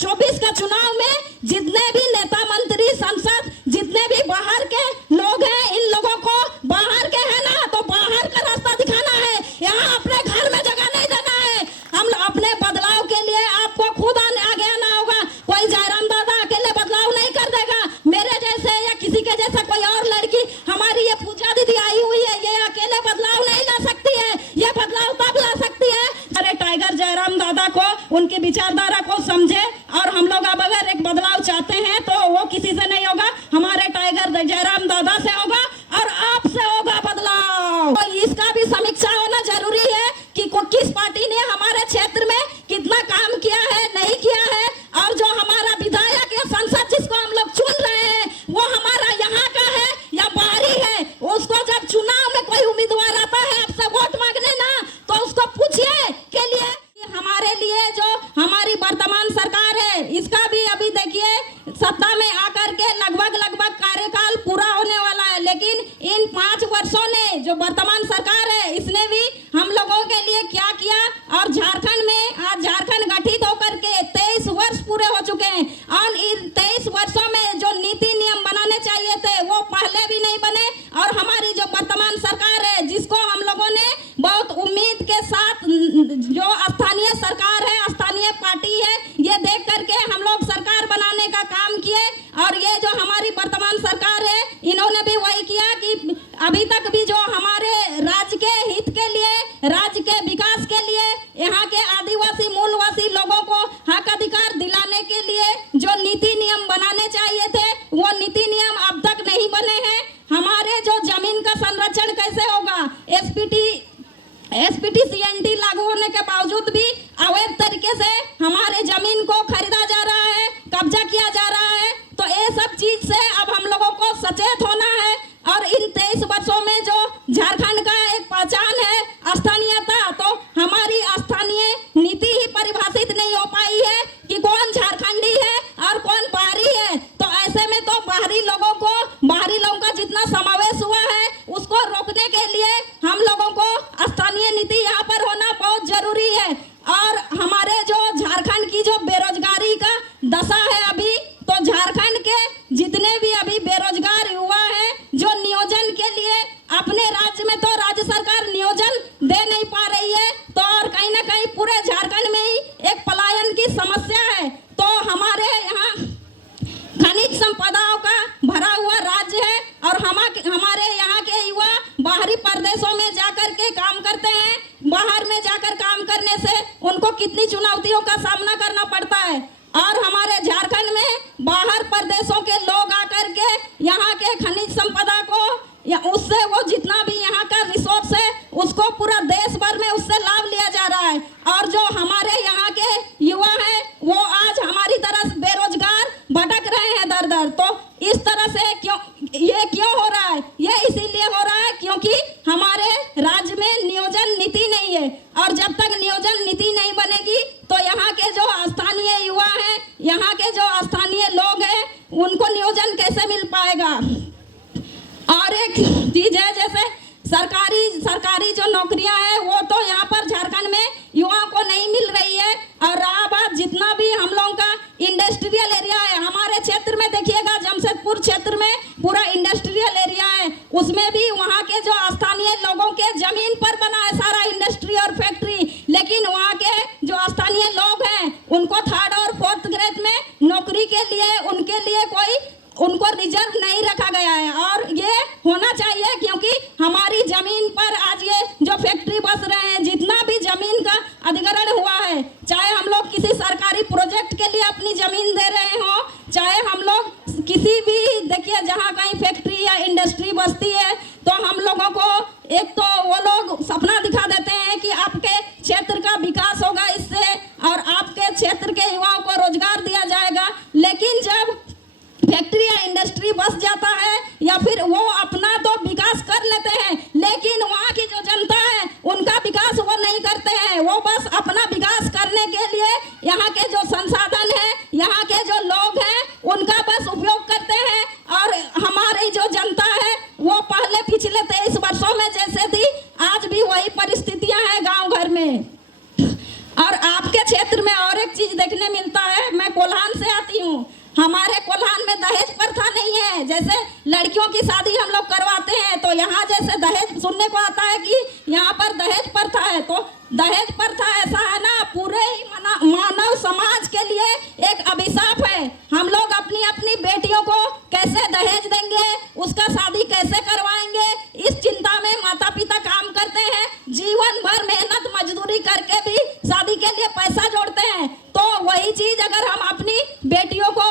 2024 का चुनाव में जितने भी नेता मंत्री संसद जितने भी बाहर के लोग हैं, इन लोगों को बाहर के है ना तो बाहर का रास्ता दिखाना है, यहाँ अपने घर में जगह नहीं देना है। हम अपने बदलाव के लिए आपको खुद आगे आना होगा। कोई जयराम दादा अकेले बदलाव नहीं कर देगा। मेरे जैसे या किसी के जैसा कोई और लड़की, हमारी ये पूजा दीदी आई हुई है, ये अकेले बदलाव नहीं ला सकती है। ये बदलाव तब ला सकती है अरे टाइगर जयराम दादा को, उनकी विचारधारा को समझे। और हम लोग अब अगर एक बदलाव चाहते हैं तो वो किसी से नहीं होगा, हमारे टाइगर जयराम दादा से होगा और आपसे होगा बदलाव। तो इसका भी समीक्षा होना जरूरी है कि किस पार्टी ने हमारे क्षेत्र में कितना काम किया है, नहीं किया है। और जो हमारा विधायक या संसद जिसको हम लोग चुन रहे हैं वो हमारा यहाँ का है या बाहरी है। उसको जब चुनाव में कोई उम्मीदवार आता है आपसे वोट मांगने ना, तो उसको पूछिए के लिए हमारे लिए जो हमारी वर्तमान सरकार है इसका भी अभी देखिए सत्ता में आकर के लगभग कार्यकाल पूरा होने वाला है। लेकिन इन 5 वर्षों ने जो वर्तमान सरकार है इसने भी हम लोगों के लिए क्या किया। और झारखंड में आज झारखंड गठित होकर के 23 वर्ष पूरे हो चुके हैं और इन 23 वर्षों में जो नीति नियम बनाने चाहिए थे वो पहले भी नहीं बने। और हमारी जो वर्तमान सरकार है जिसको हम लोगों ने बहुत उम्मीद के साथ, जो स्थानीय सरकार है, स्थानीय पार्टी है, ये देख करके हम लोग सरकार बनाने का काम किए। और ये जो हमारी वर्तमान सरकार है इन्होंने भी वही किया कि अभी तक भी जो हमारे राज्य के हित के लिए, राज्य के विकास के लिए, यहाँ के आदिवासी मूलवासी लोगों को हक अधिकार दिलाने के लिए जो नीति नियम बनाने चाहिए थे वो नीति नियम अब तक नहीं बने हैं। हमारे जो जमीन का संरक्षण कैसे होगा, एसपीटी सीएनटी लागू होने के बावजूद भी अवैध तरीके से हमारे जमीन को खरीदा जा रहा है, कब्जा किया जा रहा है। तो ये सब चीज से अब हम लोगों को सचेत होना है। और इन 23 वर्षों में जो झारखंड का एक पहचान है स्थानीयता, तो हमारी स्थानीय नीति ही परिभाषित नहीं हो पाई है कि कौन झारखंडी है और कौन बाहरी है। तो ऐसे में तो बाहरी लोगों का जितना समावेश हुआ है उसको रोकने के लिए हम लोगों को स्थानीय नीति यहाँ पर होना बहुत जरूरी है। और हमारे जो झारखंड की जो बेरोजगारी का दशा है अभी, तो झारखंड के जितने भी अभी बेरोजगार युवा हैं जो नियोजन के लिए अपने राज्य में, तो राज्य सरकार नियोजन दे नहीं पा रही है, तो और कहीं ना कहीं पूरे झारखंड में ही एक पलायन की समस्या है। तो हमारे यहाँ खनिज संपदाओं का भरा हुआ राज्य है और हमारे यहाँ के युवा बाहरी प्रदेशों में जाकर के काम करते हैं। बाहर में जाकर काम करने से उनको कितनी चुनौतियों का सामना करना पड़ता है। और हमारे झारखंड में बाहर प्रदेशों के लोग आकर के यहाँ के खनिज संपदा को या उससे वो जितना भी यहाँ का रिसोर्स है उसको पूरा देश भर में उससे लाभ लिया जा रहा है। और जो हमारे यहाँ के युवा हैं वो आज हमारी तरह बेरोजगार भटक रहे हैं दर दर। तो इस तरह से क्यों हो रहा है? ये इसीलिए हो रहा है क्योंकि हमारे राज्य में नियोजन नीति नहीं है। और जब तक नियोजन नीति नहीं बनेगी तो यहाँ के जो स्थानीय युवा हैं, यहाँ के जो स्थानीय लोग हैं, उनको नियोजन कैसे मिल पाएगा। और एक चीज है जैसे सरकारी जो नौकरियां हैं वो तो यहाँ पर झारखंड में युवाओं को नहीं मिल रही है। और रहा बात जितना भी हम लोगों का इंडस्ट्रियल एरिया है, हमारे क्षेत्र में देखिएगा जमशेदपुर क्षेत्र में पूरा इंडस्ट्रियल एरिया है, उसमें भी वहाँ के जो स्थानीय लोगों के जमीन पर बना है सारा इंडस्ट्री और फैक्ट्री। लेकिन वहाँ के जो स्थानीय लोग हैं उनको 3rd और 4th ग्रेड में नौकरी के लिए उनके लिए उनको रिजर्व नहीं रखा गया है। और ये होना चाहिए क्योंकि हमारी जमीन पर आज ये जो फैक्ट्री बस रहे हैं, जितना भी जमीन का अधिग्रहण हुआ है, चाहे हम लोग किसी सरकारी प्रोजेक्ट के लिए अपनी जमीन दे रहे हो, चाहे हम लोग किसी भी देखिए जहाँ कहीं फैक्ट्री या इंडस्ट्री बसती है तो हम लोगों को एक तो वो लोग सपना दिखा देते हैं कि आपके क्षेत्र का विकास होगा इससे और आपके क्षेत्र के युवाओं को रोजगार दिया जाएगा। लेकिन जब फैक्ट्री या इंडस्ट्री बस जाता है या फिर वो अपना तो विकास कर लेते हैं, लेकिन वहाँ की जो जनता है उनका विकास वो नहीं करते हैं। वो बस अपना विकास करने के लिए यहाँ के जो संसाधन है, यहाँ के जो लोग हैं उनका बस उपयोग करते हैं। और हमारी जो जनता है वो पहले पिछले 23 वर्षों में जैसे थी आज भी वही परिस्थितियां हैं गांव घर में। और आपके क्षेत्र में और एक चीज देखने मिलता है। मैं कोल्हान से आती हूँ। हमारे कोल्हान में दहेज प्रथा नहीं है। जैसे लड़कियों की शादी हम लोग करवाते हैं तो यहाँ जैसे दहेज सुनने को आता है कि यहाँ पर दहेज प्रथा है, तो दहेज प्रथा ऐसा है ना, पूरे ही मानव समाज के लिए एक अभिशाप है। हम लोग अपनी अपनी बेटियों को कैसे दहेज देंगे, उसका शादी कैसे करवाएंगे, इस चिंता में माता पिता काम करते हैं। जीवन भर मेहनत मजदूरी करके भी शादी के लिए पैसा जोड़ते हैं। तो वही चीज अगर हम अपनी बेटियों को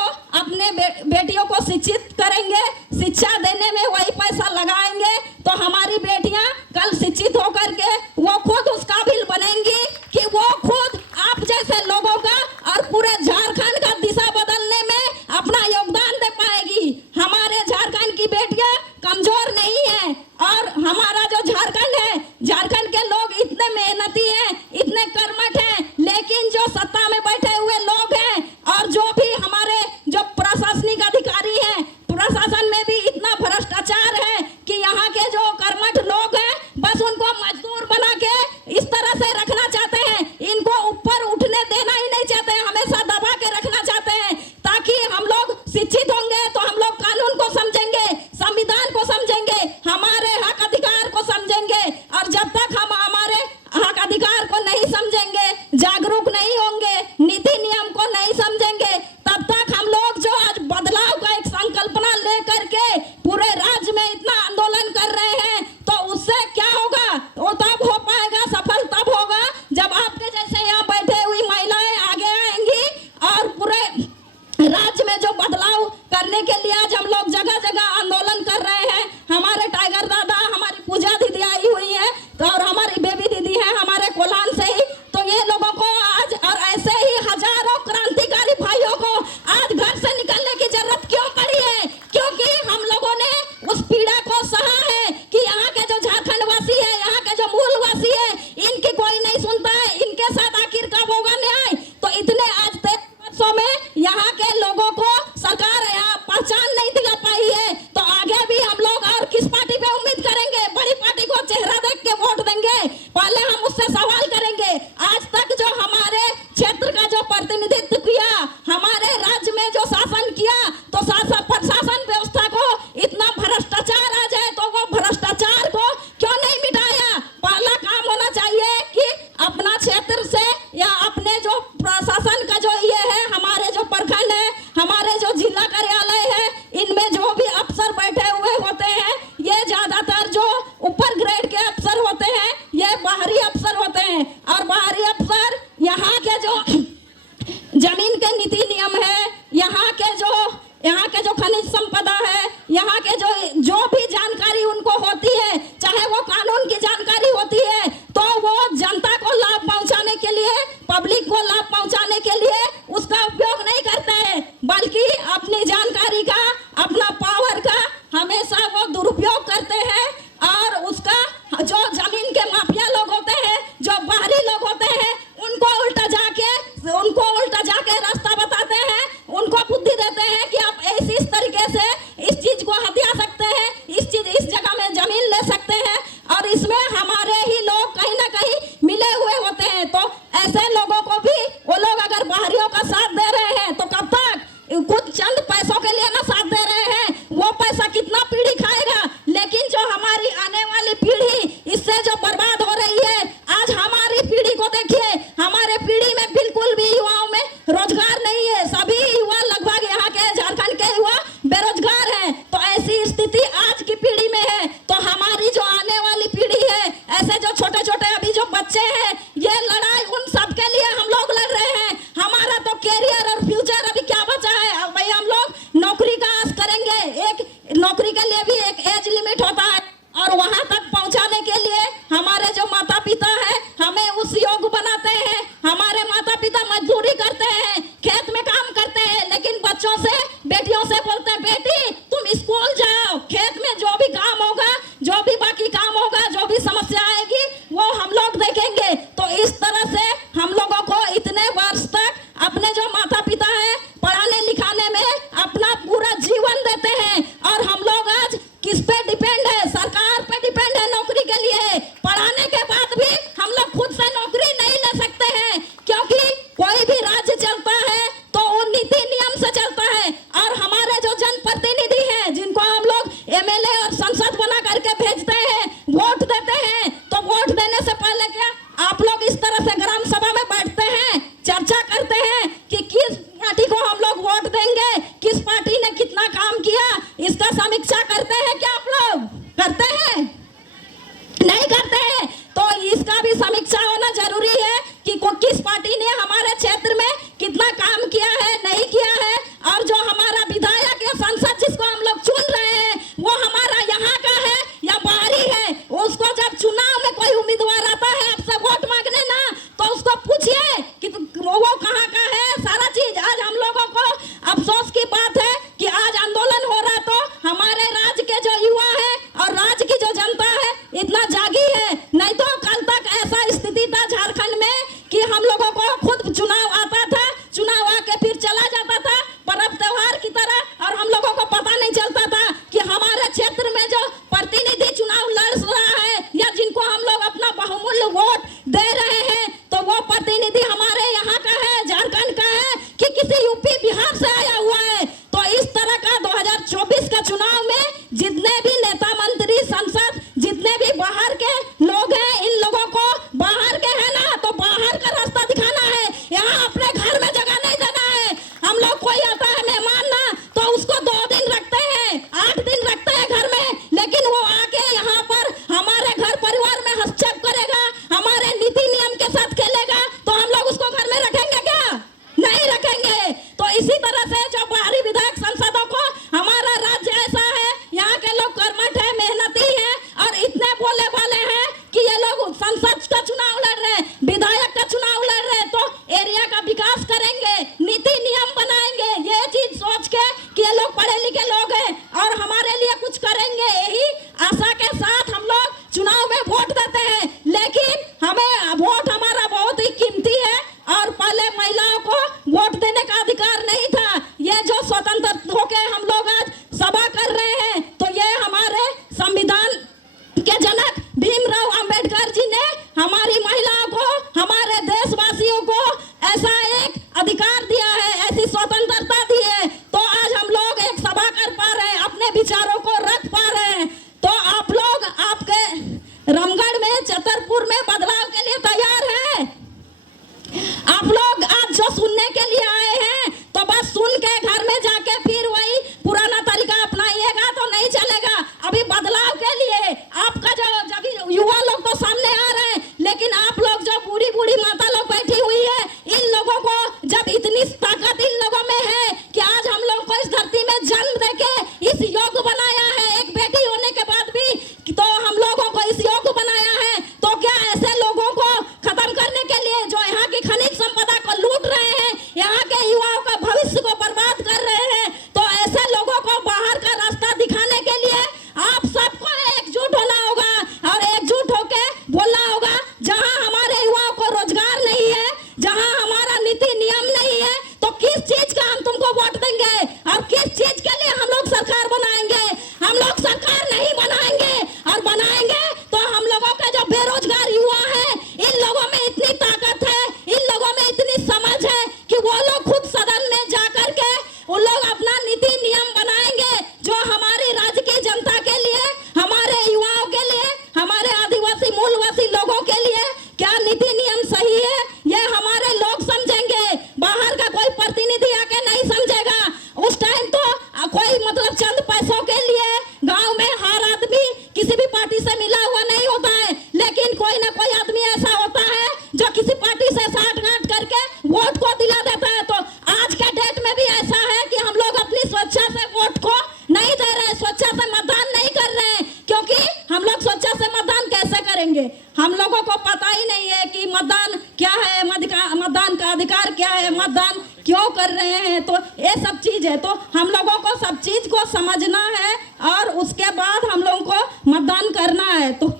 बेटियों को शिक्षित करेंगे, शिक्षा देने में वही पैसा लगाएंगे, तो हमारी बेटियां कल शिक्षित होकर के वो खुद उस काबिल बनेंगी कि वो खुद आप जैसे लोगों का और पूरे झारखंड का दिशा बदलने में अपना योगदान दे पाएगी। हमारे झारखंड की बेटियां कमजोर नहीं है, और हमारा जो झारखंड है, झारखंड के लोग इतने मेहनती हैं, इतने कर्मठ हैं, लेकिन जो सत्ता में बैठे हुए लोग हैं और जो भी हमारे जो प्रशासनिक अधिकारी हैं, प्रशासन में भी इतना भ्रष्टाचार है कि यहाँ के जो कर्मठ लोग हैं बस उनको मजदूर बना के इस तरह से रखना चाहते हैं। इनको ऊपर उठने देना ही नहीं चाहते हैं, हमेशा दबा के रखना चाहते हैं, ताकि हम लोग शिक्षित होंगे तो हम लोग कानून को समझेंगे, संविधान को समझेंगे, हमारे हक अधिकार को समझेंगे। और जब तक हम हमारे हक अधिकार को नहीं समझेंगे, जागरूक नहीं होंगे, नीति नियम को नहीं समझेंगे, तब तक हम लोग जो आज बदलाव का एक संकल्पना लेकर के पूरे राज्य में इतना आंदोलन कर रहे हैं, तो उससे क्या होगा? वो तब हो पाएगा, सफल तब होगा जब आपके जैसे यहाँ बैठे हुई महिलाएं आगे आएंगी और पूरे राज्य में जो बदलाव करने के लिए आज हम लोग जगह जगह आंदोलन कर रहे हैं। हमारे टाइगर दादा, हमारी पूजा दीदी आई हुई है, तो और हमारी बेबी दीदी है हमारे कोल्हान से ही, तो ये लोगों को आज और ऐसे ही हजारों क्रांतिकारी भाइयों को आज घर से निकलने की जरूरत क्यों पड़ी है? क्योंकि हम लोगों ने उस पीड़ा को सहा है कि यहाँ के जो झारखंड वासी है, यहाँ के जो मूलवासी है, इनकी कोई नहीं सुनता है। इनके साथ आखिर कब होगा न्याय? तो इतने आज 13 वर्षों में यहाँ के लोगों को सरकार यहाँ पहचान नहीं दिला पाई है, तो आगे भी हम लोग और किस पार्टी पे उम्मीद करेंगे? बड़ी पार्टी को चेहरा देख के वोट देंगे? पहले हम उससे सवाल करेंगे। आज तक जो हमारे क्षेत्र का जो प्रतिनिधित्व किया, हमारे राज्य में जो शासन किया, तो प्रशासन व्यवस्था को इतना भ्रष्टाचार आ जाए तो वो भ्रष्टाचार को क्यों नहीं मिटाया? पहला काम होना चाहिए कि अपना क्षेत्र से या अपने जो प्रशासन का जो ये है, हमारे जो प्रखंड है, हमारे जो जिला कार्यालय है, इनमें जो भी अफसर बैठे हुए होते हैं, ये ज्यादातर जो ऊपर ग्रेड के अफसर होते हैं, ये बाहरी अफसर होते हैं। और बाहरी अफसर यहाँ के जो जमीन के नीति नियम है, यहाँ के जो खनिज संपदा है, यहाँ के जो भी जानकारी उनको होती है, चाहे वो कानून की जानकारी होती है, तो वो जनता को लाभ पहुंचाने के लिए, पब्लिक को लाभ पहुंचाने के लिए उसका उपयोग नहीं करते हैं, बल्कि अपनी जानकारी का, अपना पावर का हमेशा वो दुरुपयोग करते हैं। और उसका जो जमीन के माफिया लोग होते हैं, जो बाहरी लोग होते हैं, उनको उल्टा जाके रास्ता बताते हैं, उनको बुद्धि देते हैं कि आप इस तरीके से इस चीज को हथिया सकते हैं, इस जगह में जमीन ले सकते हैं, और इसमें हमारे ही लोग कहीं ना कहीं मिले हुए होते हैं। तो ऐसे लोगों को भी वो लोग अगर बाहरियों का साथ दे रहे हैं, तो कब तक? कुछ चंद पैसों के लिए ना साथ दे रहे हैं, वो पैसा कितना पीढ़ी खाएगा? लेकिन जो हमारी आने वाली पीढ़ी इससे जो बर्बाद हो रही है, आज हमारी पीढ़ी को देखिए, हमारे पीढ़ी में बिल्कुल भी युवाओं में रोजगार नहीं है। सभी युवा, लगभग यहाँ के झारखंड के युवा बेरोजगार हैं। तो ऐसी स्थिति आज की पीढ़ी में है, तो हमारी जो आने वाली पीढ़ी है, ऐसे जो छोटे छोटे अभी जो बच्चे हैं, ये लड़ाई उन सब के लिए हम लोग लड़ रहे हैं। हमारा तो कैरियर और फ्यूचर अभी क्या बचा है? भाई हम लोग नौकरी का आस करेंगे, एक नौकरी के लिए भी एक एज लिमिट होता है, और वहां तक पहुंचाने के लिए हमारे जो माता पिता हैं हमें उस योग्य बनाते हैं। हमारे माता पिता मजदूरी करते हैं, खेत में काम करते हैं, लेकिन बच्चों से, बेटियों से बोलते हैं, बेटी तुम स्कूल जाओ, खेत में जो भी काम होगा, जो भी बाकी काम होगा, जो भी समस्या आएगी वो हम लोग देखेंगे। तो इस तरह से हम लोगों को इतने वर्ष तक अपने जो माता पिता हैं पढ़ाने लिखाने में अपना पूरा जीवन देते हैं, और हम लोग आज किस पे डिपेंड है? सरकार पे डिपेंड है नौकरी के लिए। पढ़ाने के बाद भी हम लोग खुद से नौकरी नहीं ले सकते हैं, क्योंकि कोई भी राज्य चलता है हैं कि किस पार्टी को हम लोग वोट देंगे, किस पार्टी ने कितना काम किया, इसका समीक्षा करते हैं क्या आप लोग? करते हैं? नहीं करते हैं। तो इसका भी समीक्षा होना जरूरी है कि किस पार्टी ने हमारे क्षेत्र में कितना काम किया है, नहीं किया है। और जो हमारा विधायक या सांसद जिसको हम लोग चुन रहे हैं वो हमारा यहाँ का है या बाहरी है, उसको जब चुनाव में कोई उम्मीदवार आता है आपसे वोट मांगने ना, तो उसको पूछिए कि वो कहाँ का है, सारा चीज। आज हम लोगों को अफसोस की बात है कि आज आंदोलन हो रहा तो हमारे राज्य के जो युवा है और राज्य की जो जनता है इतना जागी है, नहीं तो कल तक ऐसा स्थिति था झारखंड में कि हम लोगों को खुद चुनाव आता था, चुनाव आके फिर चला जाता था पर्व त्योहार की तरह, और हम लोगों को पता नहीं चलता था कि हमारे क्षेत्र में जो प्रतिनिधि चुनाव लड़ रहा है या जिनको हम लोग अपना बहुमूल्य वोट दे रहे हैं तो वो प्रतिनिधि हमारे यहाँ का है, झारखंड का है कि किसी यूपी बिहार से आया हुआ है। तो इस तरह का 2024 का चुनाव में जितने भी नेता मंत्री सांसद जितने भी बाहर के लोग हैं, इन लोगों को बाहर के है ना तो बाहर का रास्ता दिखाना है, यहाँ अपने घर में जगह नहीं देना है। हम लोग कोई आता है मेहमान ना तो उसको 2 दिन रखते हैं, 8 दिन रखते हैं घर में, लेकिन वो आके यहाँ पर हमारे घर परिवार में हस्तक्षेप करेगा, हमारे नीति नियम के साथ खेलेगा, तो हम लोग उसको घर में रखेंगे क्या? नहीं रखेंगे। तो इसी तरह से जो बाहरी विधायक सांसदों को, हमारा राज्य ऐसा है, यहाँ के लोग कर्मठ है, मेहनती है और इतने बोले वाले हैं कि ये लोग संसद का चुनाव लड़ रहे हैं, विधायक का चुनाव लड़ रहे हैं, तो एरिया का विकास करेंगे, नीति नियम बनाएंगे, ये चीज सोच के कि ये लोग पढ़े लिखे लोग हैं और हमारे लिए कुछ करेंगे, यही आशा के साथ हम लोग चुनाव में वोट देते हैं। लेकिन हमें वोट हमारा बहुत ही कीमती है और पहले महिलाओं को वोट देने का अधिकार नहीं था। ये जो स्वतंत्र होके हम लोग आज सभा कर रहे हैं तो ये हमारे संविधान के जनक भीमराव अंबेडकर जी ने हमारी महिलाओं को, हमारे देशवासियों को ऐसा एक अधिकार दिया है, ऐसी स्वतंत्रता दी है। तो आज हम लोग एक सभा कर पा रहे हैं, अपने विचारों को रख पा रहे हैं। तो आप लोग आपके रामगढ़ में, छतरपुर में बदलाव के लिए तैयार हैं? आप लोग आज जो सुनने के लिए आए हैं तो बस सुन के घर में जाके फिर वही पुराना तरीका अपनाइएगा तो नहीं चलेगा। अभी बदलाव के लिए आपका जो युवा लोग तो सामने आ रहे हैं, लेकिन आप लोग जो बूढ़ी बूढ़ी माता लोग बैठी हुई है, इन लोगों को जब इतनी ताकत इन लोगों में है कि आज हम लोग को इस धरती में जन्म देके इस योग बनाया है, एक बेटी होने के बाद भी तो हम लोगों को इस योग बनाया है, तो क्या ऐसे लोगों को खत्म करने के लिए जो यहाँ की खनिज संपदा को लूट रहे हैं, यहाँ के युवाओं का भविष्य को बर्बाद कर रहे हैं, तो ऐसे लोगों को बाहर का रास्ता दिखाने के लिए आप सबको एकजुट होना होगा और एकजुट होके बोलना होगा। जहाँ हमारे युवाओं को रोजगार नहीं है, जहाँ हमारा नीति नियम नहीं है, तो किस चीज का हम तुमको वोट देंगे और किस चीज के लिए हम लोग सरकार बनाएंगे? हम लोग सरकार नहीं बनाएंगे, और बनाएंगे तो हम लोगों के जो बेरोजगार युवा है, इन लोगों में इतनी ताकत है, इन लोगों में इतनी समझ है कि वो लोग खुद सदन में जाकर के उन लोग अपना नीति नियम बनाएंगे जो हमारी राज्य की जनता के लिए, हमारे युवाओं के लिए, हमारे आदिवासी मूलवासी लोगों के लिए क्या नीति नियम सही है, ये हमारे लोग समझेंगे। बाहर का कोई प्रतिनिधि आके नहीं समझेगा। उस टाइम तो कोई मतलब चंद पैसों के लिए गांव में हर आदमी किसी भी पार्टी से मिला हुआ नहीं होता है, लेकिन कोई ना कोई आदमी ऐसा होता है जो किसी पार्टी से साठ-गांठ करके वोट को दिला देता है। तो आज के डेट में भी ऐसा है कि हम लोग अपनी स्वेच्छा से वोट को नहीं दे रहे हैं, स्वेच्छा से मतदान नहीं कर रहे हैं, क्योंकि हम लोग स्वेच्छा से मतदान कैसे करेंगे? हम लोगों को पता ही नहीं है कि मतदान क्या है, मतदान का अधिकार क्या है, मतदान क्यों कर रहे हैं। तो ये सब चीज है, तो हम लोगों को सब चीज को समझना है और उसके बाद हम लोगों को मतदान करना है। तो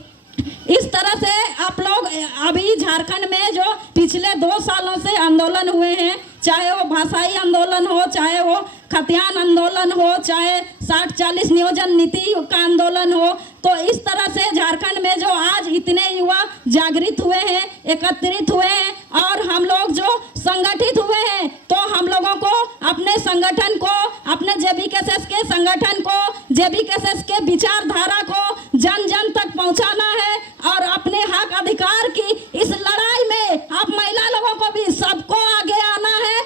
इस तरह से आप लोग अभी झारखंड में जो पिछले 2 सालों से आंदोलन हुए हैं, चाहे वो भाषाई आंदोलन हो, चाहे वो खतियान आंदोलन हो, चाहे 60-40 नियोजन नीति का आंदोलन हो, तो इस तरह से झारखंड में जो आज इतने युवा जागृत हुए हैं, एकत्रित हुए हैं और हम लोग जो संगठित हुए हैं, तो हम लोगों को अपने संगठन को, अपने जेबीकेएसएस के संगठन को, जेबीकेएसएस के विचारधारा को जन जन तक पहुंचाना है और अपने हक अधिकार की इस लड़ाई में आप महिला लोगों को भी सबको आगे आना है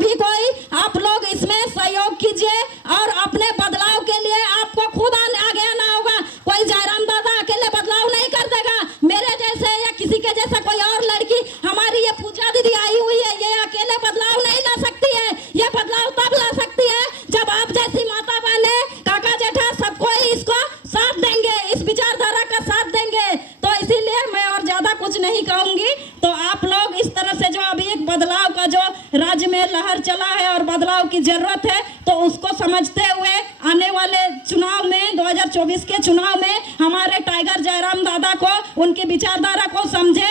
सभी कोई आप लोग इसमें सहयोग कीजिए और अपने बदलाव के लिए आपको खुद आगे आना होगा। कोई जयराम दादा अकेले बदलाव नहीं कर देगा। मेरे जैसे या किसी के जैसा कोई और लड़की, हमारी ये पूजा दीदी आई हुई है, ये अकेले बदलाव नहीं ला सकती है। ये बदलाव तब ला सकती है जब आप जैसी माता बहने, काका जेठा सब कोई इसको साथ देंगे, इस विचारधारा का साथ देंगे। तो इसीलिए मैं और ज्यादा कुछ नहीं कहूंगी। तो आप लोग इस तरह से जो अभी एक बदलाव का जो राज्य में लहर चला है और बदलाव की जरूरत है, तो उसको समझते हुए आने वाले चुनाव में 2024 के चुनाव में हमारे टाइगर जयराम दादा को, उनकी विचारधारा को समझे